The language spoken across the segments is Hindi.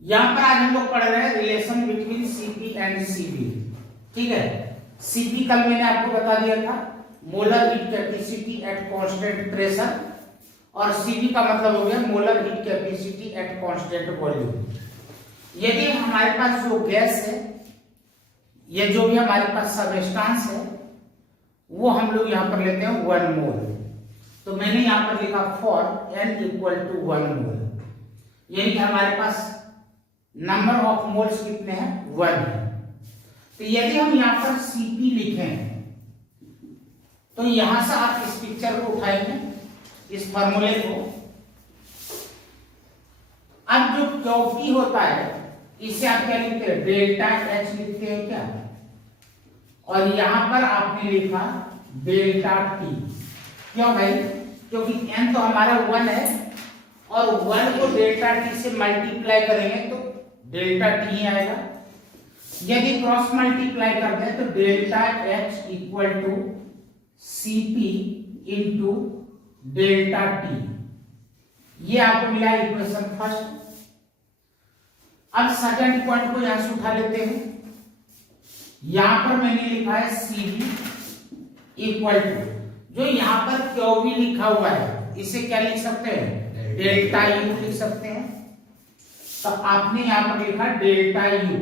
यहां पर आज हम लोग पढ़ रहे हैं relation between CP and CV. ठीक है, सीपी कल मैंने आपको बता दिया था, molar heat capacity at constant pressure, और सीवी का मतलब हो गया molar heat capacity at constant volume. यदि हमारे पास जो गैस है, ये जो भी हमारे पास सबस्टेंस है, वो हम लोग यहां पर लेते हैं 1 मोल। तो मैंने यहां पर लिखा फॉर n इक्वल टू 1 मोल, यानी कि हमारे पास नंबर ऑफ मोल्स कितने हैं, 1 है। तो यदि हम यहां पर Cp लिखें तो यहां से आप इस पिक्चर को उठाएंगे, इस फॉर्मूले को। अब जो Qp होता है इसे आप क्या लिखते हैं, डेल्टा H लिखते हैं क्या, और यहां पर आपने लिखा डेल्टा T। क्यों भाई, क्योंकि n तो हमारा 1 है और 1 को डेल्टा T से मल्टीप्लाई करेंगे तो डेल्टा T ही आएगा। यदि क्रॉस मल्टीप्लाई कर दें तो delta H equal to Cp into delta T, ये आपको मिला इक्वेशन फर्स्ट। अब सेकंड पॉइंट को यहां से उठा लेते हैं। यहां पर मैंने लिखा है Cv इक्वल टू, जो यहां पर Qv लिखा हुआ है इसे क्या लिख सकते हैं, डेल्टा U लिख सकते हैं। तो आपने यहां पर लिखा डेल्टा U,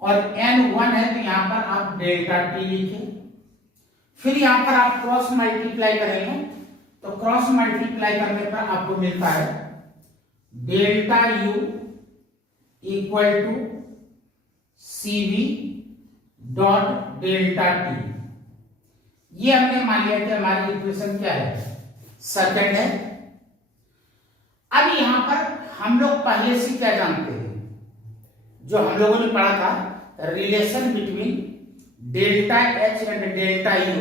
और n 1 है तो यहां पर आप डेल्टा T लिखें। फिर यहां पर आप क्रॉस मल्टीप्लाई करेंगे तो क्रॉस मल्टीप्लाई करने पर आपको मिलता है delta U equal to Cv dot delta T। ये हमने मान लिया कि हमारी इक्वेशन क्या है, सेकंड है। अब यहां पर हम लोग पहले से क्या जानते हैं, जो हम लोगों ने पढ़ा था relation between delta H and delta U,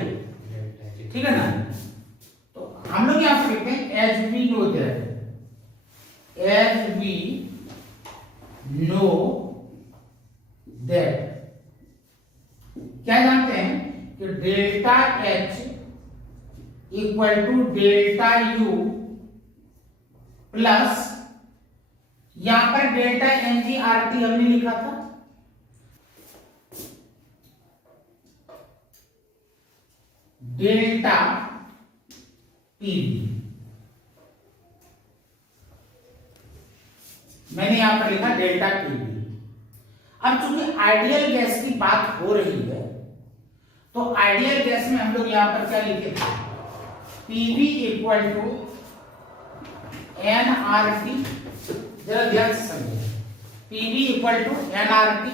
ठीक है ना। तो हम लोग यहां पर लिखते हैं as we know that, as we know that, क्या जानते हैं कि delta H equal to delta U plus, यहां पर डेल्टा NgRT हमने लिखा था, डेल्टा PV मैंने यहां पर लिखा डेल्टा PV। अब चूंकि आइडियल गैस की बात हो रही है तो आइडियल गैस में हम लोग यहां पर क्या लिखे थे, PV इक्वल टू nRT। जरा ध्यान से समझिए, PV इक्वल टू nRT,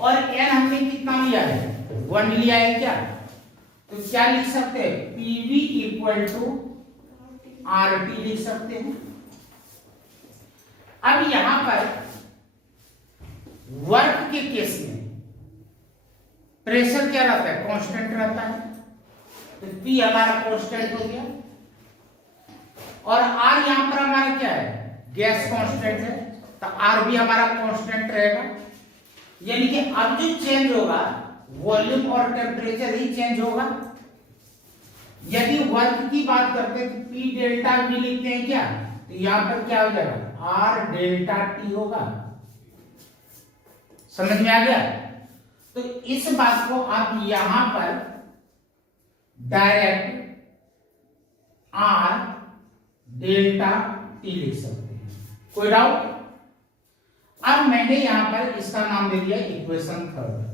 और n हमने कितना लिया है, 1 लिया है क्या, तो क्या लिख सकते हैं, PV इक्वल टू RT लिख सकते हैं। अब यहां पर वर्क के केस में प्रेशर क्या रहता है, कांस्टेंट रहता है, तो P हमारा कांस्टेंट हो गया, और R यहां पर हमारा क्या है, गैस कांस्टेंट है, तो R भी हमारा कांस्टेंट रहेगा। यानी कि अब जो चेंज होगा वॉल्यूम और टेम्परेचर ही चेंज होगा। यदि वर्क की बात करते हैं तो P डेल्टा V लिखते हैं क्या, तो यहां पर क्या हो जाएगा, R डेल्टा T होगा। समझ में आ गया। तो इस बात को आप यहां पर डायरेक्ट R डेल्टा T लिख सकते हैं, कोई डाउट। अब मैंने यहां पर इसका नाम दे दिया इक्वेशन थर्ड।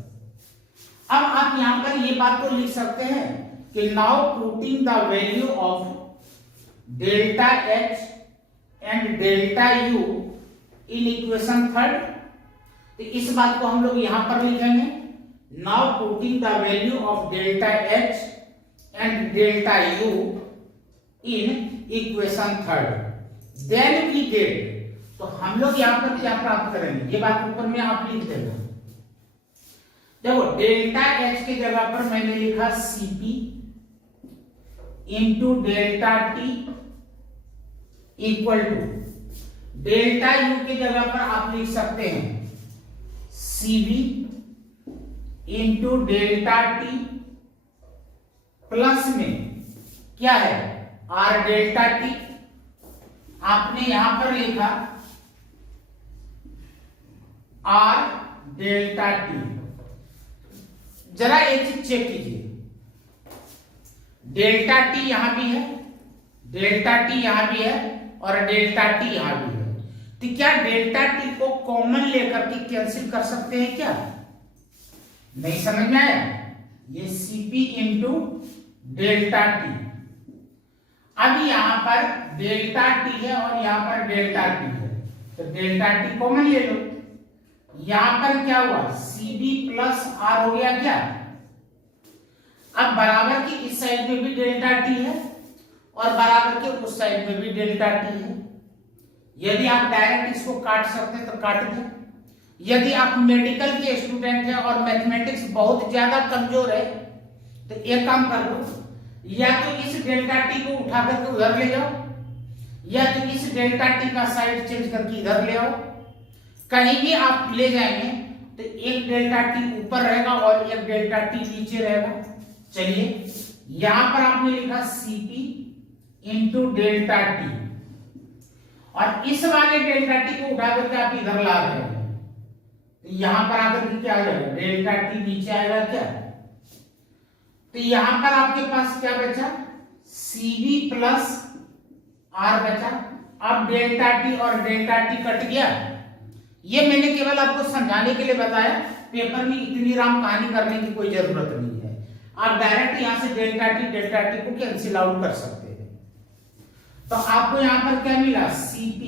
अब आप यहां पर ये बात को लिख सकते हैं कि now putting the value of delta H and delta U in equation third. तो इस बात को हम लोग यहां पर लिखेंगे, now putting the value of delta H and delta U in equation third, then we get. तो हम लोग यहां पर क्या प्राप्त करेंगे, ये बात ऊपर में आप लिख देना। देखो डेल्टा H की जगह पर मैंने लिखा Cp into delta T equal to, delta U की जगह पर आप लिख सकते हैं Cv into delta T plus में क्या है, R डेल्टा T। आपने यहां पर लिखा आर डेल्टा टी। जरा एक चीज चेक कीजिए, डेल्टा टी यहां भी है, डेल्टा टी यहां भी है और डेल्टा टी यहां भी है। तो क्या डेल्टा टी को कॉमन लेकर के कैंसिल कर सकते हैं क्या? नहीं समझ में आया? ये Cp इंटू डेल्टा टी। अब यहां पर डेल्टा टी है और यहां पर डेल्टा टी है, तो डेल्टा टी कॉमन ले लो। यहां पर क्या हुआ, Cb प्लस आर हो गया क्या? अब बराबर की इस साइड में भी डेल्टा टी है और बराबर के उस साइड में भी डेल्टा टी है। यदि आप डायरेक्ट इसको काट सकते हैं तो काट दें। यदि आप मेडिकल के स्टूडेंट हैं और मैथमेटिक्स बहुत ज्यादा कमजोर है तो एक काम कर लो, या तो इस डेल्टा टी को उठा करके उधर ले जाओ, या तो इस डेल्टा टी का साइड चेंज करके इधर ले आओ। कहीं भी आप ले जाएंगे तो एक डेल्टा टी ऊपर रहेगा और एक डेल्टा टी नीचे रहेगा। चलिए यहां पर आपने लिखा Cp इंटू डेल्टा टी और इस वाले डेल्टा टी को उठा करके आप इधर ला रहे हैं, तो यहां पर आकर के क्या आ जाएगा, डेल्टा टी नीचे आएगा क्या? तो यहां पर आपके पास क्या बचा, Cv प्लस आर बचा। अब डेल्टा टी और डेल्टा टी कट गया। ये मैंने केवल आपको समझाने के लिए बताया, पेपर में इतनी राम कहानी करने की कोई जरूरत नहीं है। आप डायरेक्ट यहां से डेल्टा टी को कैंसिल आउट कर सकते हैं। तो आपको यहां पर क्या मिला, Cp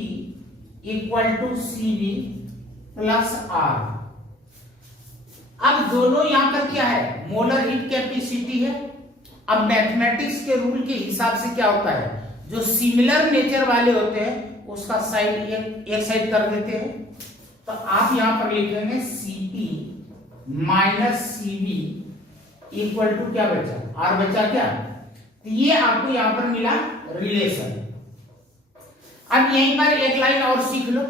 equal to Cv plus R. अब दोनों यहां पर क्या है, मोलर हीट कैपेसिटी है। अब मैथमेटिक्स के रूल के हिसाब से क्या होता है, जो सिमिलर नेचर वाले होते हैं उसका साइड एक साइड कर देते हैं। तो आप यहां पर लिखेंगे Cp minus Cv equal to क्या बचा, आर बचा क्या? तो ये आपको यहां पर मिला रिलेशन। अब यहीं पर एक लाइन और सीख लो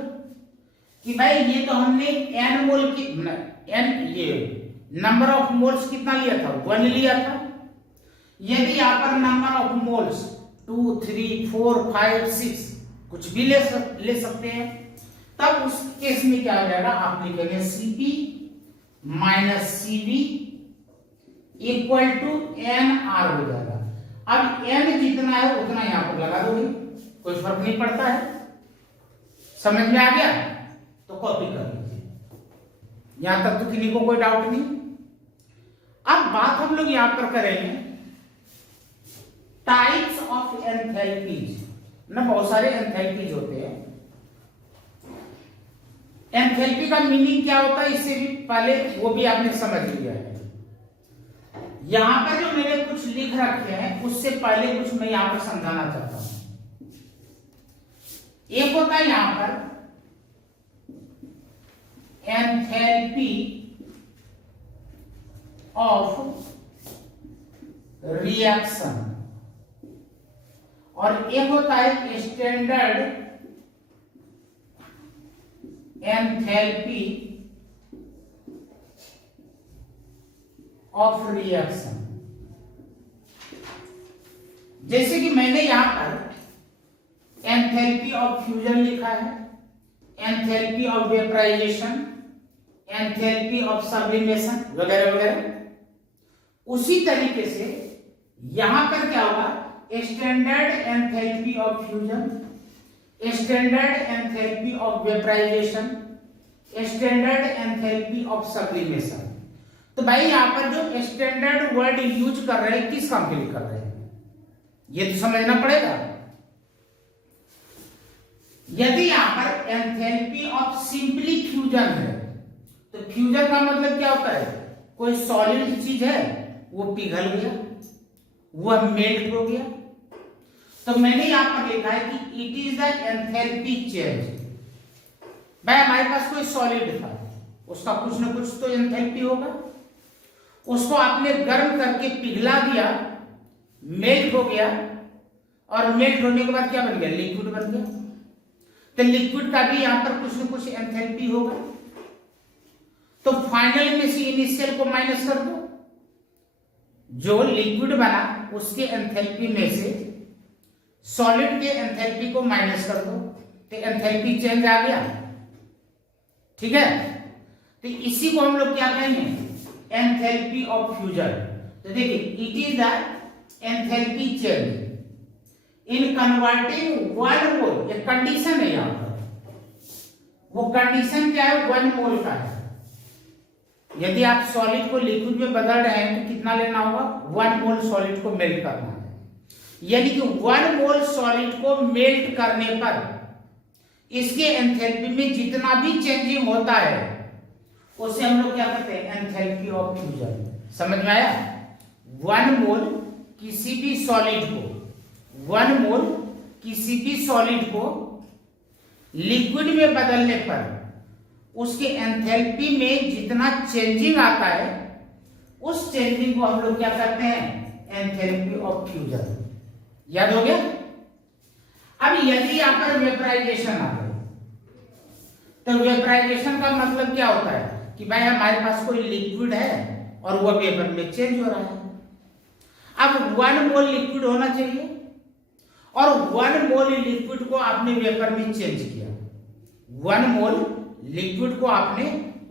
कि भाई ये तो हमने n मोल की n ये नंबर ऑफ मोल्स कितना लिया था, 1 लिया था। यदि यहां पर नंबर ऑफ मोल्स 2 3 4 5 6 कुछ भी ले सकते हैं, तब उस केस में क्या हो जाएगा, आप लिखेंगे Cp minus Cv equal to N R हो जाएगा। अब n जितना है उतना यहां पर लगा दोगे, कोई फर्क नहीं पड़ता है। समझ में आ गया? तो कॉपी कर लीजिए, यहां तक तो किसी को कोई डाउट नहीं। अब बात हम लोग यहां पर करेंगे टाइप्स ऑफ एंथैल्पीज ना। बहुत सारे एंथैल्पीज होते हैं। एंथैल्पी का मीनिंग क्या होता है इससे भी पहले वो भी आपने समझ लिया है। यहां पर जो मैंने कुछ लिख रखे हैं उससे पहले कुछ मैं यहां पर समझाना चाहता हूं। एक होता है यहां पर एंथैल्पी ऑफ रिएक्शन और एक होता है स्टैंडर्ड एंथैल्पी ऑफ रिएक्शन। जैसे कि मैंने यहां पर एंथैल्पी ऑफ फ्यूजन लिखा है, enthalpy of vaporisation, enthalpy of sublimation वगैरह वगैरह। उसी तरीके से यहां पर क्या होगा, standard enthalpy of fusion, standard enthalpy of vaporisation, standard enthalpy of sublimation. तो भाई यहां पर जो स्टैंडर्ड वर्ड यूज कर रहे हैं किस काम के लिए कर रहे हैं ये तो समझना पड़ेगा। यदि यहां पर एंथैल्पी ऑफ सिंपली फ्यूजन है तो फ्यूजन का मतलब क्या होता है, कोई सॉलिड चीज है वो पिघल गया, वो मेल्ट हो गया। तो मैंने यहां पर लिखा है कि it is the enthalpy change. भाई हमारे पास कोई सॉलिड था, उसका कुछ ना कुछ तो एंथैल्पी होगा। उसको आपने गर्म करके पिघला दिया, मेल्ट हो गया, और मेल्ट होने के बाद क्या बन गया, लिक्विड बन गया। तो लिक्विड का भी यहां पर कुछ ना कुछ एंथैल्पी होगा। तो फाइनल में से इनिशियल को माइनस कर दो, जो लिक्विड बना उसके एंथैल्पी में से सॉलिड के एंथैल्पी को माइनस कर दो तो एंथैल्पी चेंज आ गया, ठीक है। तो इसी को हम लोग क्या कहेंगे, एंथैल्पी ऑफ फ्यूजन। तो देखिए it is the enthalpy change in converting one mole, एक कंडीशन है यहां पर, वो कंडीशन क्या है, 1 मोल का है। यदि आप सॉलिड को लिक्विड में बदल रहे हैं तो कितना लेना होगा, 1 मोल सॉलिड को मेल्ट करना है। यानी कि 1 मोल सॉलिड को मेल्ट करने पर इसके एंथैल्पी में जितना भी चेंजिंग होता है उसे हम लोग क्या कहते हैं, एंथैल्पी ऑफ फ्यूजन। समझ में आया। 1 मोल किसी भी सॉलिड को, 1 मोल किसी भी सॉलिड को लिक्विड में बदलने पर उसके एंथैल्पी में जितना चेंजिंग आता है उस चेंजिंग को हम लोग क्या करते हैं, एंथैल्पी ऑफ फ्यूजन। याद हो गया। अब यदि यहां पर वेपराइजेशन आ गया तो वेपराइजेशन का मतलब क्या होता है कि भाई हमारे पास कोई लिक्विड है और वह वेपर में चेंज हो रहा है। अब 1 मोल लिक्विड होना चाहिए और 1 मोल लिक्विड को आपने वेपर में चेंज किया, 1 मोल लिक्विड को आपने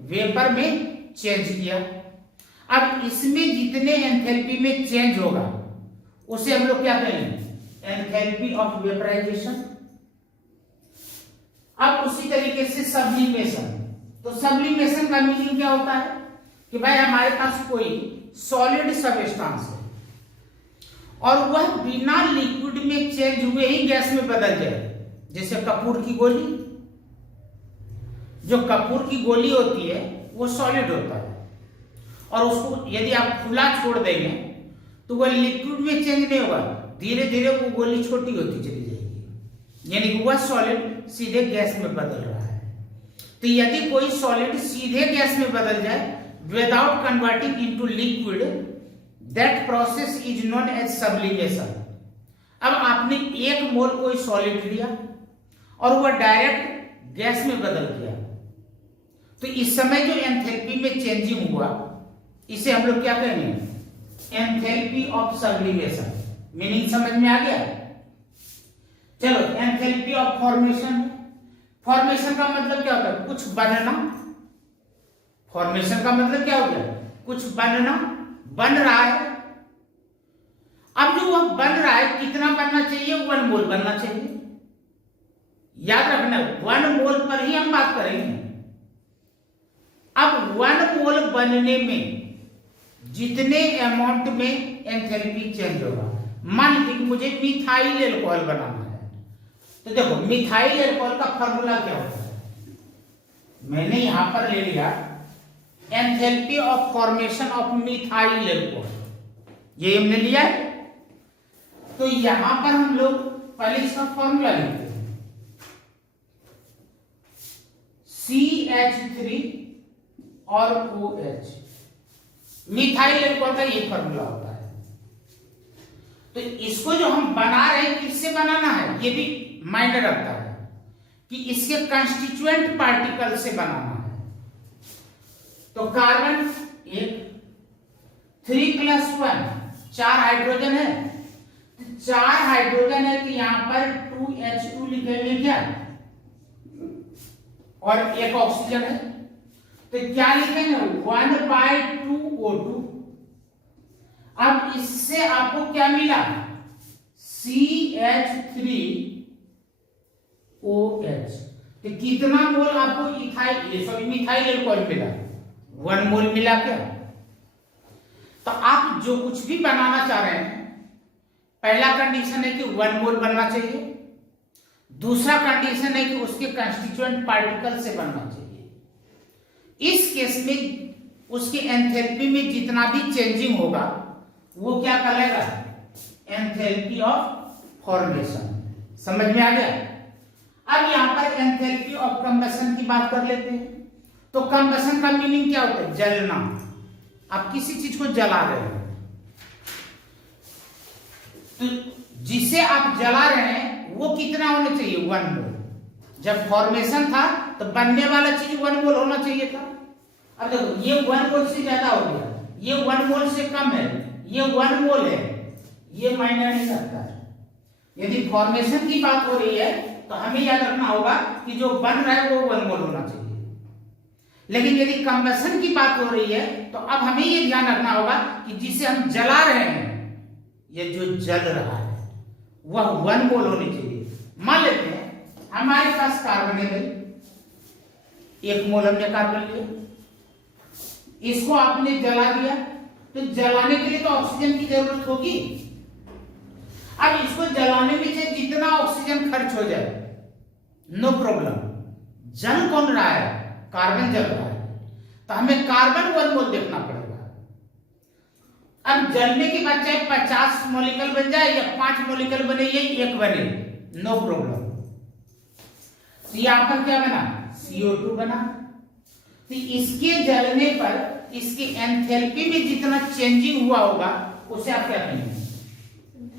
वेपर में चेंज किया। अब इसमें जितने एंथैल्पी में चेंज होगा उसे हम लोग क्या कहेंगे, एंथैल्पी ऑफ वेपराइजेशन। अब उसी तरीके से सब्लिमेशन। तो सब्लिमेशन का मीनिंग क्या होता है कि भाई हमारे पास कोई सॉलिड सब्सटेंस है और वह बिना लिक्विड में चेंज हुए ही गैस में बदल जाए। जैसे कपूर की गोली, जो कपूर की गोली होती है वो सॉलिड होता है और उसको यदि आप खुला छोड़ देंगे तो वह लिक्विड में चेंज नहीं होगा, धीरे धीरे वो गोली छोटी होती चली जाएगी, यानी कि वह सॉलिड सीधे गैस में बदल रहा है। तो यदि कोई सॉलिड सीधे गैस में बदल जाए without converting into liquid, that process is known as sublimation. अब आपने 1 मोल कोई सॉलिड लिया और वह डायरेक्ट गैस में बदल गया, तो इस समय जो एंथैल्पी में चेंजिंग हुआ इसे हम लोग क्या कहेंगे, एंथैल्पी ऑफ सब्लिमेशन। मीनिंग समझ में आ गया। चलो एंथैल्पी ऑफ फॉर्मेशन। फॉर्मेशन का मतलब क्या होता है, कुछ बनना। फॉर्मेशन का मतलब क्या हो गया, कुछ बनना, बन रहा है। अब जो वह बन रहा है कितना बनना चाहिए, 1 मोल बनना चाहिए। याद रखना 1 मोल पर ही हम बात करेंगे। अब 1 मोल बनने में जितने अमाउंट में एंथैल्पी चेंज होगा, मान लीजिए कि मुझे मिथाइल एल्कोहल बनाना है, तो देखो मिथाइल एल्कोहल का फॉर्मूला क्या होता है, मैंने यहां पर ले लिया enthalpy of formation of methyl alcohol, ये हमने लिया है। तो यहां पर हम लोग पहले इसका फॉर्मूला लिखते हैं, CH3 और OH। मिथाइल एल्कोहल का ये फॉर्मूला होता है। तो इसको जो हम बना रहे हैं किससे बनाना है, ये भी मायने रखता है कि इसके कंस्टिट्यूएंट पार्टिकल से बनाना है। तो कार्बन 1, 3+1 4 हाइड्रोजन है, तो 4 हाइड्रोजन है, तो यहां पर 2H2 लिखेंगे क्या, और 1 ऑक्सीजन है, तो क्या लिखेंगे 1/2O2। अब इससे आपको क्या मिला, CH3OH। तो कितना मोल आपको मिथाइल एल्कोहल मिला, 1 मोल मिला क्या। तो आप जो कुछ भी बनाना चाह रहे हैं, पहला कंडीशन है कि 1 मोल बनना चाहिए, दूसरा कंडीशन है कि उसके कंस्टिट्यूएंट पार्टिकल से बनना चाहिए। इस केस में उसके एंथैल्पी में जितना भी चेंजिंग होगा वो क्या कहलाएगा, एंथैल्पी ऑफ फॉर्मेशन। समझ में आ गया। अब यहां पर एंथैल्पी ऑफ कंबशन की बात कर लेते हैं। तो कंबशन का मीनिंग क्या होता है, जलना। आप किसी चीज को जला रहे हैं, तो जिसे आप जला रहे हैं वो कितना होना चाहिए, 1 मोल। जब फॉर्मेशन था तो बनने वाला चीज 1 मोल होना चाहिए था। अब देखो ये 1 मोल से ज्यादा हो गया, ये 1 मोल से कम है, ये 1 मोल है, ये मायने नहीं रखता है। यदि फॉर्मेशन की बात हो रही है तो हमें याद रखना होगा कि जो बन रहा है वो 1 मोल होना चाहिए। लेकिन यदि कंबशन की बात हो रही है तो अब हमें ये ध्यान रखना होगा कि जिसे हम जला रहे हैं, ये जो जल रहा है वह 1 मोल होनी चाहिए। मान लेते हैं हमारे पास कार्बन है भाई, 1 मोल हमने कार्बन लिया, इसको आपने जला दिया, तो जलाने के लिए तो ऑक्सीजन की जरूरत होगी। अब इसको जलाने में से जितना ऑक्सीजन खर्च हो जाए नो प्रॉब्लम, जल कौन रहा है, कार्बन जल रहा है, तो हमें कार्बन 1 मोल देखना पड़ेगा। अब जलने के बाद चाहे 50 मॉलिक्यूल बन जाए या 5 मॉलिक्यूल बने या 1 बने, नो प्रॉब्लम। तो यहां पर क्या बना, CO2 बना। तो इसके जलने पर इसकी एंथैल्पी में जितना चेंजिंग हुआ होगा उसे आप क्या कहेंगे,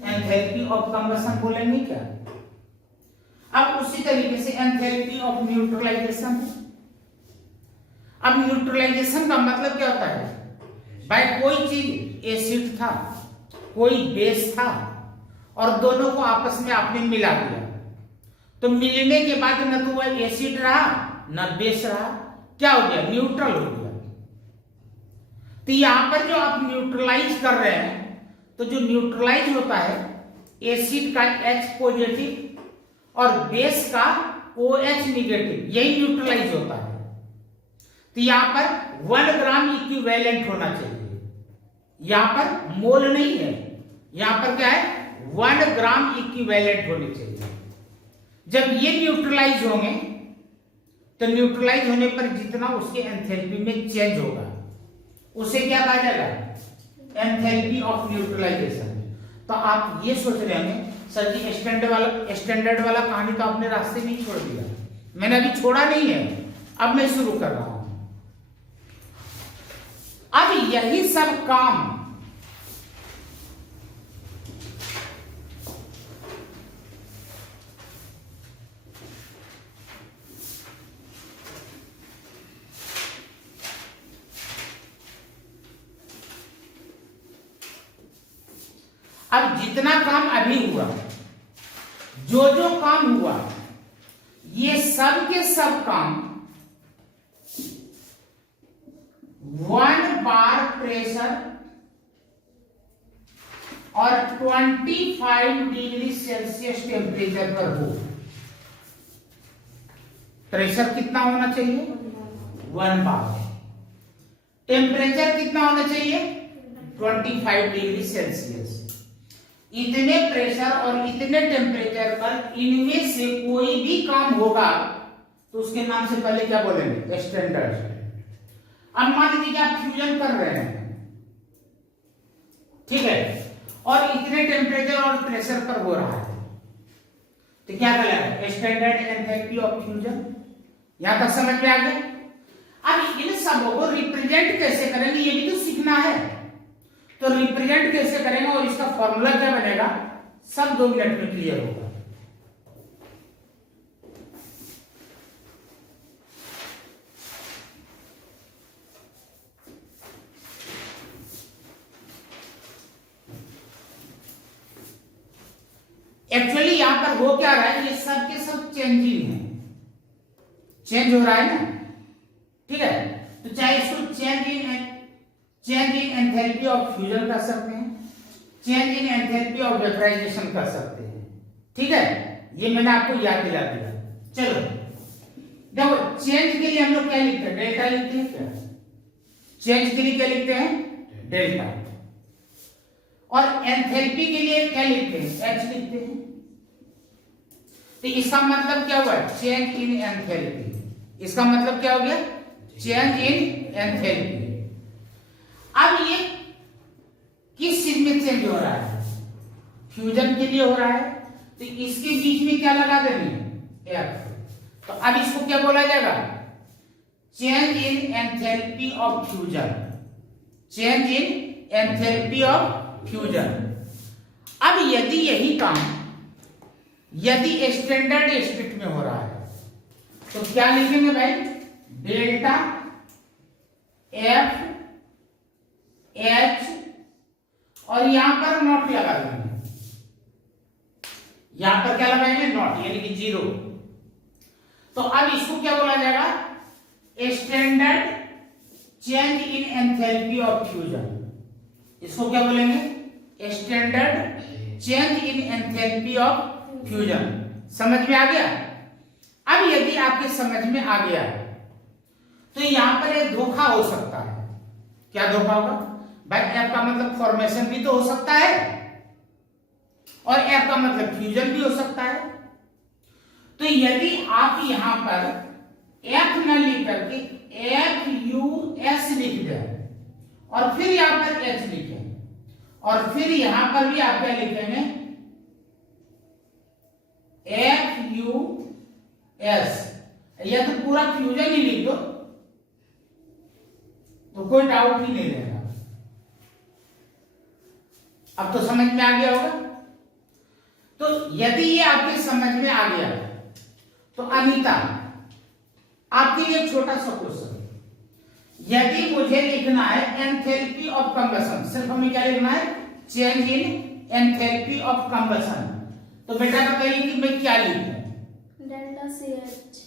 एंथैल्पी ऑफ कंबशन बोलेंगे क्या। अब उसी तरीके से एंथैल्पी ऑफ न्यूट्रलाइजेशन। अब न्यूट्रलाइजेशन का मतलब क्या होता है भाई, कोई चीज एसिड था, कोई बेस था और दोनों को आपस में आपने मिला दिया, तो मिलने के बाद न तो वह एसिड रहा न बेस रहा, क्या हो गया, न्यूट्रल हो गया। तो यहां पर जो आप न्यूट्रलाइज कर रहे हैं, तो जो न्यूट्रलाइज होता है एसिड का H पॉजिटिव और बेस का OH निगेटिव, यही न्यूट्रलाइज होता है। तो यहां पर 1 ग्राम इक्विवेलेंट होना चाहिए, यहां पर मोल नहीं है, यहां पर क्या है, 1 ग्राम इक्विवेलेंट होनी चाहिए। जब ये न्यूट्रलाइज होंगे तो न्यूट्रलाइज होने पर जितना उसके एंथैल्पी में चेंज होगा उसे क्या कहा जाएगा, एंथैल्पी ऑफ न्यूट्रलाइजेशन। तो आप ये सोच रहे होंगे सर जी स्टैंडर्ड वाला कहानी तो आपने रास्ते में ही छोड़ दिया। मैंने अभी छोड़ा नहीं है, अब मैं शुरू कर रहा हूं। अब यही सब काम अब जितना काम अभी हुआ, जो जो काम हुआ, ये सब के सब काम 1 बार प्रेशर और 25 डिग्री सेल्सियस टेम्परेचर पर हो। प्रेशर कितना होना चाहिए, 1 बार। टेम्परेचर कितना होना चाहिए, 25 डिग्री सेल्सियस। इतने प्रेशर और इतने टेम्परेचर पर इनमें से कोई भी काम होगा तो उसके नाम से पहले क्या बोलेंगे, स्टैंडर्ड। अब मान लीजिए कि आप फ्यूजन कर रहे हैं, ठीक है, और इतने टेम्परेचर और प्रेशर पर हो रहा है, तो क्या कहलाएगा, स्टैंडर्ड एंथैल्पी ऑफ फ्यूजन। यहां तक समझ में आ गया। अब इन सबों को रिप्रेजेंट कैसे करेंगे ये भी तो सीखना है। तो रिप्रेजेंट कैसे करेंगे और इसका फॉर्मूला क्या बनेगा, सब 2 मिनट में क्लियर होगा। एक्चुअली यहां पर हो क्या रहा है, ये सब के सब चेंजिंग है, चेंज हो रहा है ना, ठीक है। तो चाहे इसको change in enthalpy of fusion कर सकते हैं, change in enthalpy of vaporisation कर सकते हैं, ठीक है। ये मैंने आपको याद दिला दिया। चलो देखो, चेंज के लिए हम लोग क्या लिखते हैं, डेल्टा लिखते हैं क्या, चेंज के लिए क्या लिखते हैं, डेल्टा। और एंथैल्पी के लिए क्या लिखते हैं, H लिखते हैं। तो इसका मतलब क्या हुआ, चेंज इन एंथैल्पी। इसका मतलब क्या हो गया, चेंज इन एंथैल्पी। अब ये किस चीज में चेंज हो रहा है, फ्यूजन के लिए हो रहा है, तो इसके बीच में क्या लगा देंगे, F। तो अब इसको क्या बोला जाएगा, change in enthalpy of fusion, change in enthalpy of fusion. अब यदि यही काम यदि स्टैंडर्ड स्टेट में हो रहा है तो क्या लिखेंगे भाई, डेल्टा F H और यहां पर नोट लगा देंगे, यहां पर क्या लगाएंगे, नॉट, यानी कि 0। तो अब इसको क्या बोला जाएगा, standard change in enthalpy of fusion. इसको क्या बोलेंगे, standard change in enthalpy of fusion. समझ में आ गया। अब यदि आपके समझ में आ गया तो यहां पर एक धोखा हो सकता है। क्या धोखा होगा भाई, एफ का मतलब फॉर्मेशन भी तो हो सकता है और एफ का मतलब फ्यूजन भी हो सकता है। तो यदि आप यहां पर एफ न लिख करके FUS लिख दें और फिर यहां पर एच लिखें और फिर यहां पर भी आप क्या लिखेंगे, FUS, या तो पूरा फ्यूजन ही लिख दो तो कोई डाउट ही नहीं रहेगा। अब तो समझ में आ गया होगा। तो यदि ये आपके समझ में आ गया तो अनीता, आपके लिए एक छोटा सा क्वेश्चन, यदि मुझे लिखना है एंथैल्पी ऑफ कंबशन, सिर्फ हमें क्या लिखना है, change in enthalpy of combustion, तो बेटा बताइए कि मैं क्या लिखूं, डेल्टा CH।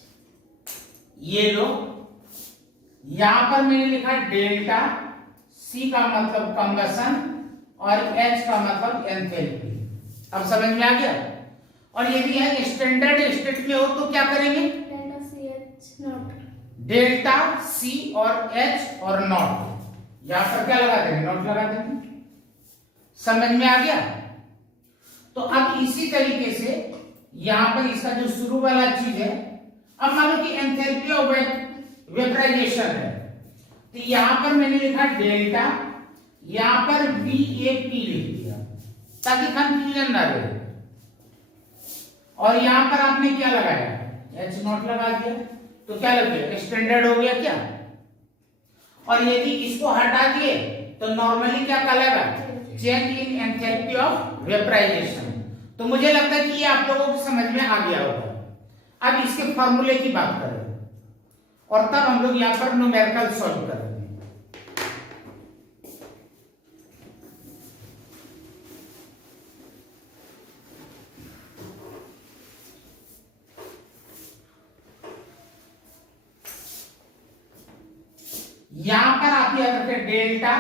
ये लो, यहां पर मैंने लिखा डेल्टा, C का मतलब कंबशन और H का मतलब एंथैल्पी। अब समझ में आ गया। और यदि यह स्टैंडर्ड स्टेट में हो तो क्या करेंगे, delta CH not, delta C और H और नॉट, यहां पर क्या लगा देंगे, नॉट लगा देंगे। समझ में आ गया। तो अब इसी तरीके से यहां पर इसका जो शुरू वाला चीज है, अब मान लो कि एंथैल्पी ऑफ वेपराइजेशन है, तो यहां पर मैंने लिखा डेल्टा, यहां पर VAP लिख दिया ताकि कंफ्यूजन ना रहे। और यहां पर आपने क्या लगाया, H नॉट लगा दिया, तो क्या लग गया, स्टैंडर्ड हो गया क्या। और यदि इसको हटा दिए तो नॉर्मली क्या कहलाएगा, change in enthalpy of vaporisation. तो मुझे लगता है कि ये आप लोगों को समझ में आ गया होगा। अब इसके फॉर्मूले की बात करें और तब हम लोग यहां पर न्यूमेरिकल सॉल्व करेंगे। यहां पर आप याद रखें डेल्टा,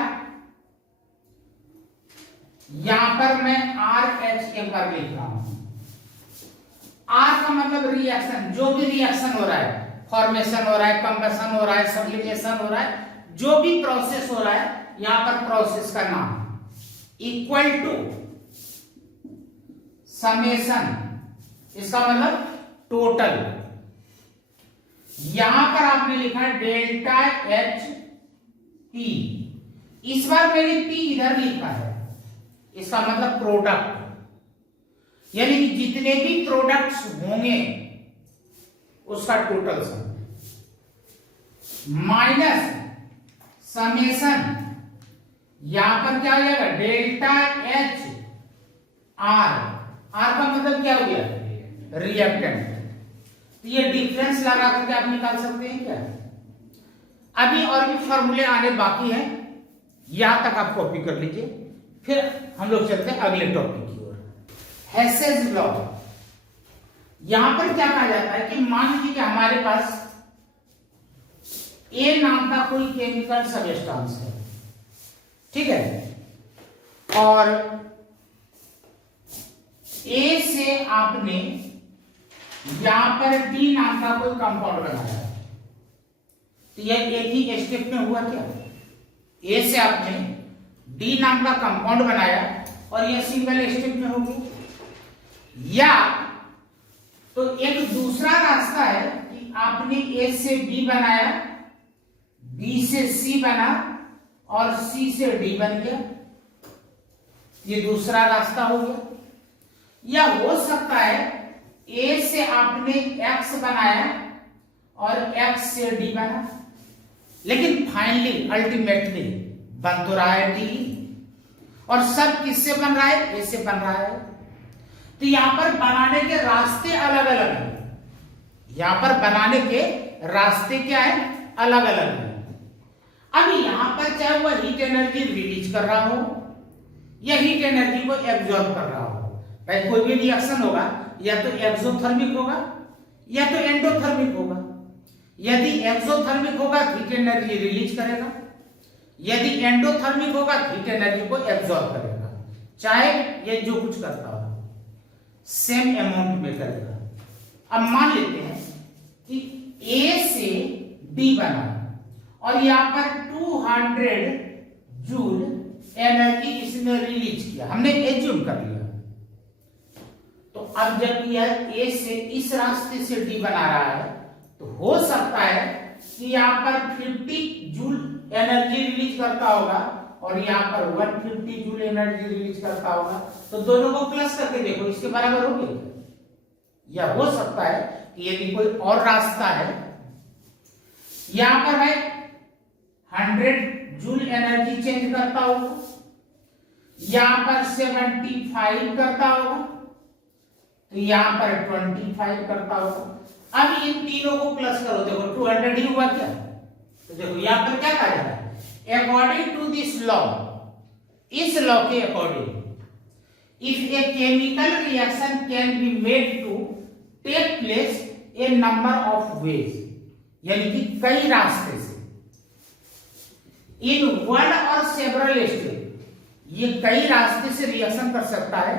यहां पर मैं RH एक बार लिख रहा हूं। R का मतलब रिएक्शन, जो भी रिएक्शन हो रहा है, फॉर्मेशन हो रहा है, कंबशन हो रहा है, सब्लिमेशन हो रहा है, जो भी प्रोसेस हो रहा है, यहां पर प्रोसेस का नाम इक्वल टू समेशन, इसका मतलब टोटल। यहां पर आपने लिखा डेल्टा HP, इस बार मैंने P इधर लिखा है, इसका मतलब प्रोडक्ट, यानी कि जितने भी प्रोडक्ट्स होंगे उसका टोटल सम, माइनस समेशन, यहां पर क्या हो जाएगा, डेल्टा HR, R का मतलब क्या हो गया, रिएक्टेंट। तो ये डिफरेंस लगा करके आप निकाल सकते हैं क्या। अभी और भी फॉर्मूले आने बाकी हैं, यहां तक आप कॉपी कर लीजिए, फिर हम लोग चलते हैं अगले टॉपिक की ओर। हेसेस लॉ, यहां पर क्या कहा जाता है कि मान लीजिए कि हमारे पास A नाम का कोई केमिकल सब्सटेंस है, ठीक है, और A से आपने यहां पर D नाम का कोई कंपाउंड बनाया, तो यह एक ही स्टेप में हुआ क्या, A से आपने D नाम का कंपाउंड बनाया और यह सिंगल स्टेप में हो गया। या तो एक दूसरा रास्ता है कि आपने A से B बनाया, B से C बना और C से D बन गया, ये दूसरा रास्ता हो गया। या हो सकता है A से आपने X बनाया और X से D बना, लेकिन फाइनली अल्टीमेटली बन तो रहा है D, और सब किससे बन रहा है, A से बन रहा है। तो यहां पर बनाने के रास्ते अलग अलग हैं, यहां पर बनाने के रास्ते क्या है, अलग अलग हैं। अब यहां पर चाहे वह हीट एनर्जी रिलीज कर रहा हो या हीट एनर्जी को एब्जॉर्ब कर रहा हो, भाई कोई भी रिएक्शन होगा या तो एक्सोथर्मिक होगा या तो एंडोथर्मिक होगा। यदि एक्सोथर्मिक होगा हीट एनर्जी रिलीज करेगा, यदि एंडोथर्मिक होगा हीट एनर्जी को एब्जॉर्ब करेगा। चाहे ये जो कुछ करता हो सेम अमाउंट में करेगा। अब मान लेते हैं कि ए से डी बना और यहां पर 200 जूल एनर्जी इसने रिलीज किया, हमने एज्यूम कर लिया। तो अब जब यह ए से इस रास्ते से डी बना रहा है तो हो सकता है कि यहां पर 50 जूल एनर्जी रिलीज करता होगा और यहां पर 150 जूल एनर्जी रिलीज करता होगा। तो दोनों को प्लस करके देखो, इसके बराबर हो गया। या हो सकता है कि यदि कोई और रास्ता है, यहां पर है 100 जूल एनर्जी चेंज करता होगा, यहां पर 75 करता होगा, तो यहां पर 25 करता होगा। अब इन तीनों को प्लस करो, देखो 200 ही हुआ क्या। तो देखो यहां पर क्या कहा जा रहा है, अकॉर्डिंग टू दिस लॉ, इस लॉ के according if a chemical reaction can be made to take place a number of ways, यानी कि कई रास्ते से, इन वन और सेवरल स्टेप, ये कई रास्ते से रिएक्शन कर सकता है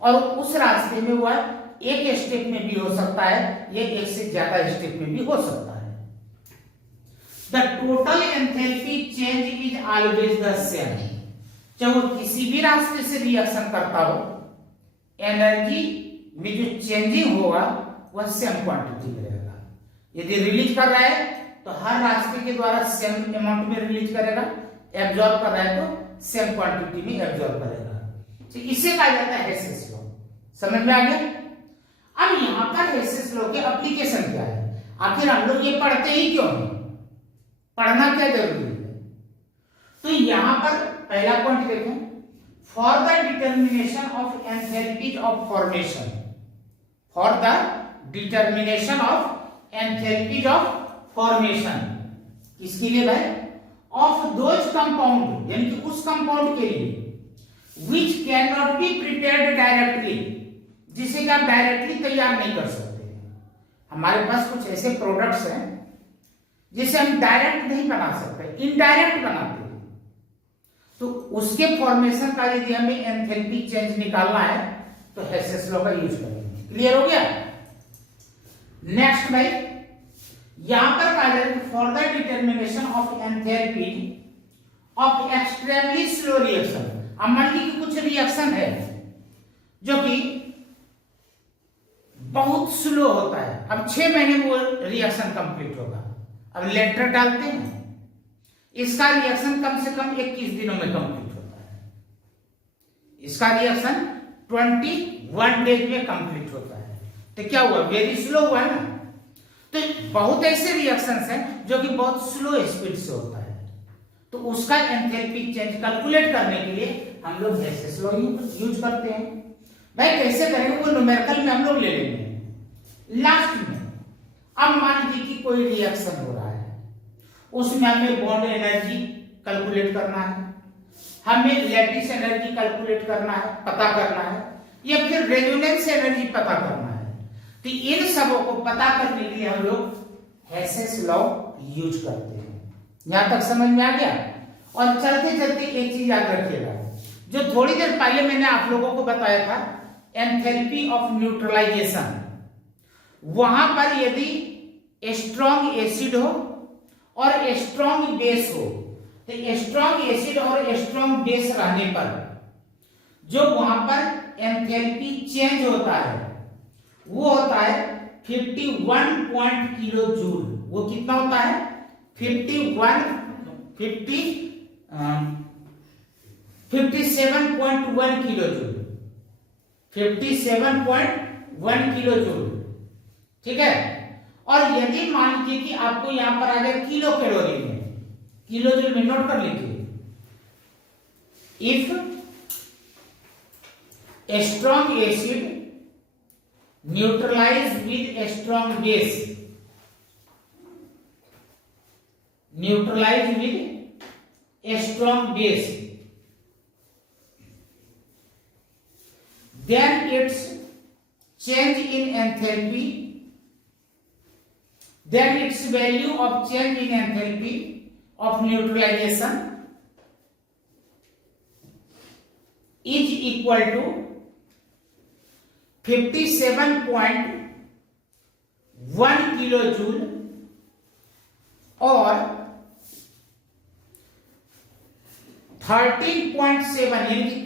और उस रास्ते में वह एक स्टेप में भी हो सकता है, ये एक से ज्यादा स्टेप में भी हो सकता है। The total enthalpy change is always the same, चाहे वो किसी भी रास्ते से रिएक्शन करता हो, एनर्जी में जो चेंजिंग होगा वह सेम क्वांटिटी में रहेगा। यदि रिलीज कर रहा है तो हर रास्ते के द्वारा सेम अमाउंट में रिलीज करेगा, एब्जॉर्ब कर रहा है तो सेम क्वांटिटी में एब्जॉर्ब करेगा। तो इसे कहा जाता है हेसेस लॉ। समझ में आ गया। अब यहां पर हेसेस लॉ के एप्लीकेशन क्या है, आखिर हम लोग ये पढ़ते ही क्यों हैं, पढ़ना क्या जरूरी है। तो यहां पर पहला पॉइंट देखें, for the determination of enthalpies of formation, for the determination of enthalpies of formation, किसके लिए भाई, ऑफ दोज कंपाउंड, यानी कि उस कंपाउंड के लिए which cannot be prepared directly, जिसे कि आप डायरेक्टली तैयार नहीं कर सकते। हमारे पास कुछ ऐसे प्रोडक्ट्स हैं जिसे हम डायरेक्ट नहीं बना सकते, इनडायरेक्ट बनाते हैं। तो उसके फॉर्मेशन का यदि हमें एंथैल्पी चेंज निकालना है तो हेसेस लॉ का यूज करेंगे। क्लियर हो गया। नेक्स्ट भाई, यहां पर कहा जाए for the determination of enthalpy of extremely slow reaction. अब मान लीजिए कि कुछ रिएक्शन है जो कि बहुत स्लो होता है, अब 6 महीने में वो रिएक्शन कंप्लीट होगा। अब लेटर डालते हैं, इसका रिएक्शन कम से कम 21 दिनों में कंप्लीट होता है, इसका रिएक्शन 21 डेज में कंप्लीट होता है। तो क्या हुआ, वेरी स्लो हुआ ना। तो बहुत ऐसे रिएक्शंस हैं जो कि बहुत स्लो स्पीड से होता है, तो उसका एंथैल्पी चेंज कैलकुलेट करने के लिए हम लोग हेसेस लॉ यूज करते हैं। भाई कैसे करेंगे, वो न्यूमेरिकल में हम लोग ले लेंगे लास्ट में। अब मान लीजिए कि कोई रिएक्शन हो रहा है, उसमें हमें बॉन्ड एनर्जी कैलकुलेट करना है, हमें लैटिस एनर्जी कैलकुलेट करना है, पता करना है, या फिर रेजोनेंस एनर्जी पता करना है। तो इन सबों को पता करने के लिए हम लोग हेसेस लॉ यूज करते हैं। यहां तक समझ में आ गया। और चलते चलते एक चीज याद रखिएगा, जो थोड़ी देर पहले मैंने आप लोगों को बताया था, एंथैल्पी ऑफ न्यूट्रलाइजेशन। वहां पर यदि स्ट्रॉन्ग एसिड हो और स्ट्रॉन्ग बेस हो, तो स्ट्रॉन्ग एसिड और स्ट्रॉन्ग बेस रहने पर जो वहां पर एंथैल्पी चेंज होता है वो होता है 51 पॉइंट किलो जूल। वो कितना होता है, 57.1 किलो जूल, 57.1 किलो जूल। ठीक है। और यदि मान लीजिए कि आपको यहां पर आ गया किलो कैलोरी में, किलो जूल में नोट कर लीजिए, if a strong acid neutralize with a strong base, neutralize with a strong base, then its change in enthalpy, then its value of change in enthalpy of neutralization is equal to 57.1 kilojoule और 13.7 यानी कि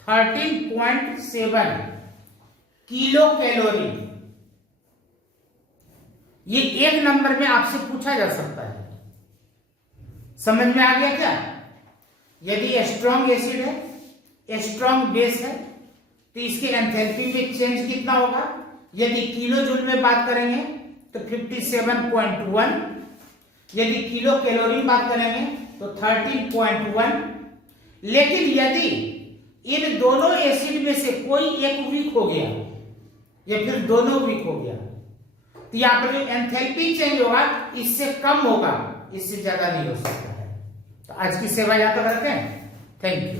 13.7 किलो कैलोरी। ये एक नंबर में आपसे पूछा जा सकता है। समझ में आ गया क्या? यदि स्ट्रॉन्ग एसिड है, स्ट्रॉन्ग बेस है, तो इसके एंथैल्पी में चेंज कितना होगा? यदि किलो जूल में बात करेंगे तो 57.1, यदि किलो कैलोरी बात करेंगे तो 13.1। लेकिन यदि इन दोनों एसिड में से कोई एक वीक हो गया या फिर दोनों वीक हो गया तो यहाँ पर जो एंथैल्पी चेंज होगा इससे कम होगा, इससे ज्यादा नहीं हो सकता है। तो आज की सेवा यहाँ तक रखते हैं। Thank you.